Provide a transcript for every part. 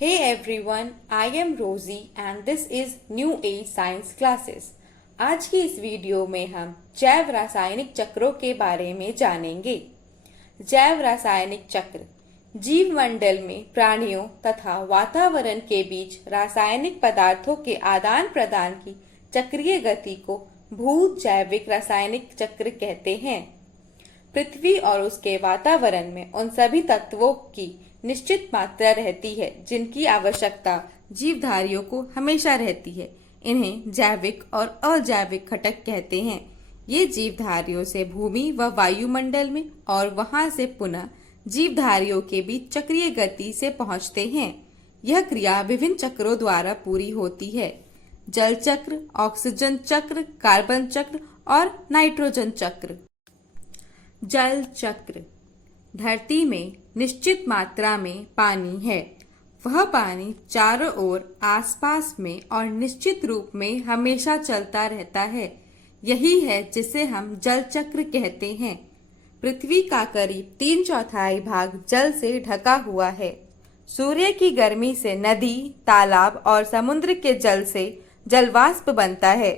Hey everyone, I am Rosie and this is New Age Science Classes. आज की इस video में हम जैव रासायनिक चक्रों के बारे में जानेंगे। जैव रासायनिक चक्र जीव मंडल में प्राणियों तथा वातावरण के बीच रासायनिक पदार्थों के आदान प्रदान की चक्रीय गति को भू जैविक रासायनिक चक्र कहते हैं। पृथ्वी और उसके वातावरण में उन सभी तत्वों की निश्चित मात्रा रहती है जिनकी आवश्यकता जीवधारियों को हमेशा रहती है। इन्हें जैविक और अजैविक घटक कहते हैं। ये जीवधारियों से भूमि व वायुमंडल में और वहां से पुनः जीवधारियों के बीच चक्रीय गति से पहुंचते हैं। यह क्रिया विभिन्न चक्रों द्वारा पूरी होती है। जल चक्र, ऑक्सीजन चक्र, कार्बन चक्र और नाइट्रोजन चक्र। जल चक्र धरती में निश्चित मात्रा में पानी है। वह पानी चारों ओर, आसपास में और निश्चित रूप में हमेशा चलता रहता है। यही है जिसे हम जल चक्र कहते हैं। पृथ्वी का करीब 3/4 भाग जल से ढका हुआ है। सूर्य की गर्मी से नदी, तालाब और समुद्र के जल से जलवाष्प बनता है।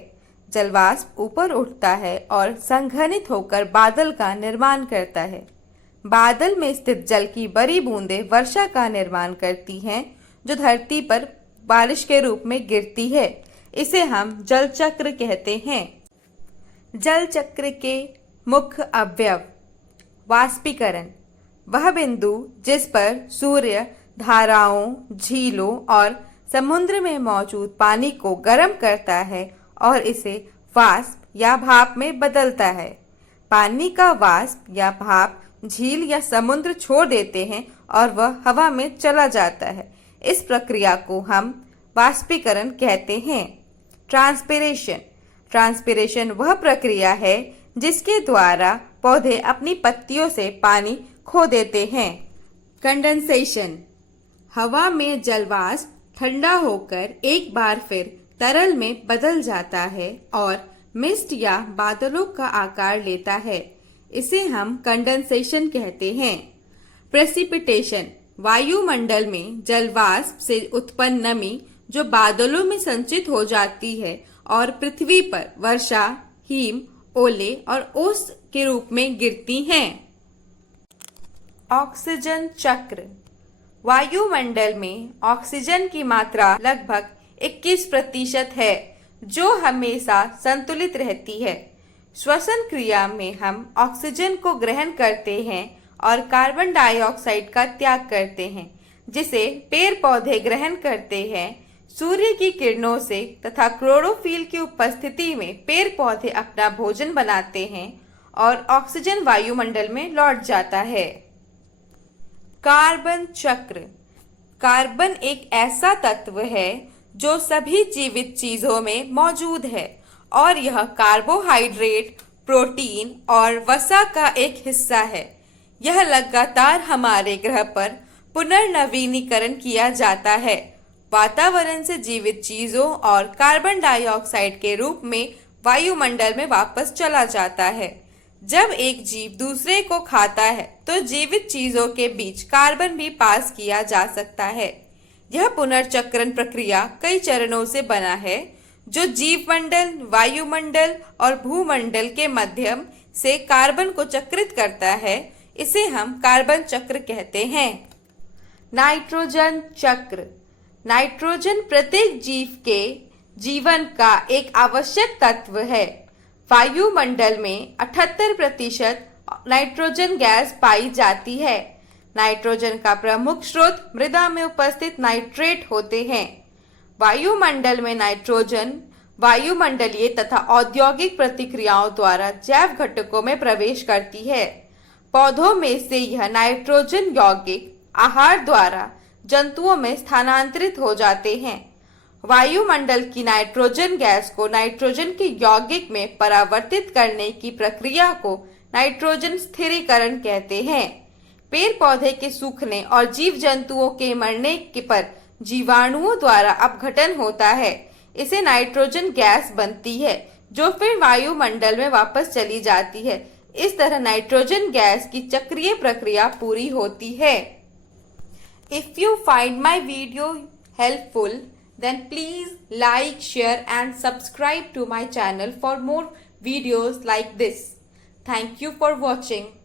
जलवाष्प ऊपर उठता है और संघनित होकर बादल का निर्माण करता है। बादल में स्थित जल की बड़ी बूंदें वर्षा का निर्माण करती हैं, जो धरती पर बारिश के रूप में गिरती है। इसे हम जल चक्र कहते हैं। जल चक्र के मुख्य अवयव। वाष्पीकरण वह बिंदु जिस पर सूर्य धाराओं, झीलों और समुद्र में मौजूद पानी को गर्म करता है और इसे वाष्प या भाप में बदलता है। पानी का वाष्प या भाप झील या समुद्र छोड़ देते हैं और वह हवा में चला जाता है। इस प्रक्रिया को हम वाष्पीकरण कहते हैं। ट्रांसपिरेशन वह प्रक्रिया है जिसके द्वारा पौधे अपनी पत्तियों से पानी खो देते हैं। कंडेंसेशन हवा में जलवाष्प ठंडा होकर एक बार फिर तरल में बदल जाता है और मिस्ट या बादलों का आकार लेता है। इसे हम कंडेंसेशन कहते हैं। प्रेसिपिटेशन वायुमंडल में जलवाष्प से उत्पन्न नमी जो बादलों में संचित हो जाती है और पृथ्वी पर वर्षा, हिम, ओले और ओस के रूप में गिरती हैं। ऑक्सीजन चक्र वायुमंडल में ऑक्सीजन की मात्रा लगभग 21% है, जो हमेशा संतुलित रहती है। श्वसन क्रिया में हम ऑक्सीजन को ग्रहण करते हैं और कार्बन डाइऑक्साइड का त्याग करते हैं, जिसे पेड़ पौधे ग्रहण करते हैं। सूर्य की किरणों से तथा क्लोरोफिल की उपस्थिति में पेड़ पौधे अपना भोजन बनाते हैं और ऑक्सीजन वायुमंडल में लौट जाता है। कार्बन चक्र कार्बन एक ऐसा तत्व है जो सभी जीवित चीजों में मौजूद है और यह कार्बोहाइड्रेट, प्रोटीन और वसा का एक हिस्सा है। यह लगातार हमारे ग्रह पर पुनर्नवीनीकरण किया जाता है। वातावरण से जीवित चीजों और कार्बन डाइऑक्साइड के रूप में वायुमंडल में वापस चला जाता है। जब एक जीव दूसरे को खाता है तो जीवित चीजों के बीच कार्बन भी पास किया जा सकता है। यह पुनर्चक्रण प्रक्रिया कई चरणों से बना है, जो जीवमंडल, वायुमंडल और भूमंडल के माध्यम से कार्बन को चक्रित करता है। इसे हम कार्बन चक्र कहते हैं। नाइट्रोजन चक्र नाइट्रोजन प्रत्येक जीव के जीवन का एक आवश्यक तत्व है। वायुमंडल में 78% नाइट्रोजन गैस पाई जाती है। नाइट्रोजन का प्रमुख स्रोत मृदा में उपस्थित नाइट्रेट होते हैं। वायुमंडल में नाइट्रोजन वायुमंडलीय तथा औद्योगिक प्रतिक्रियाओं द्वारा जैव घटकों में प्रवेश करती है। पौधों में से यह नाइट्रोजन यौगिक आहार द्वारा जंतुओं में स्थानांतरित हो जाते हैं। वायुमंडल की नाइट्रोजन गैस को नाइट्रोजन के यौगिक में परावर्तित करने की प्रक्रिया को नाइट्रोजन स्थिरीकरण कहते हैं। पेड़ पौधे के सूखने और जीव जंतुओं के मरने पर जीवाणुओं द्वारा अपघटन होता है। इसे नाइट्रोजन गैस बनती है, जो फिर वायुमंडल में वापस चली जाती है। इस तरह नाइट्रोजन गैस की चक्रीय प्रक्रिया पूरी होती है। If you find my video helpful, then please like, share and subscribe to my channel for more videos like this. Thank you for watching.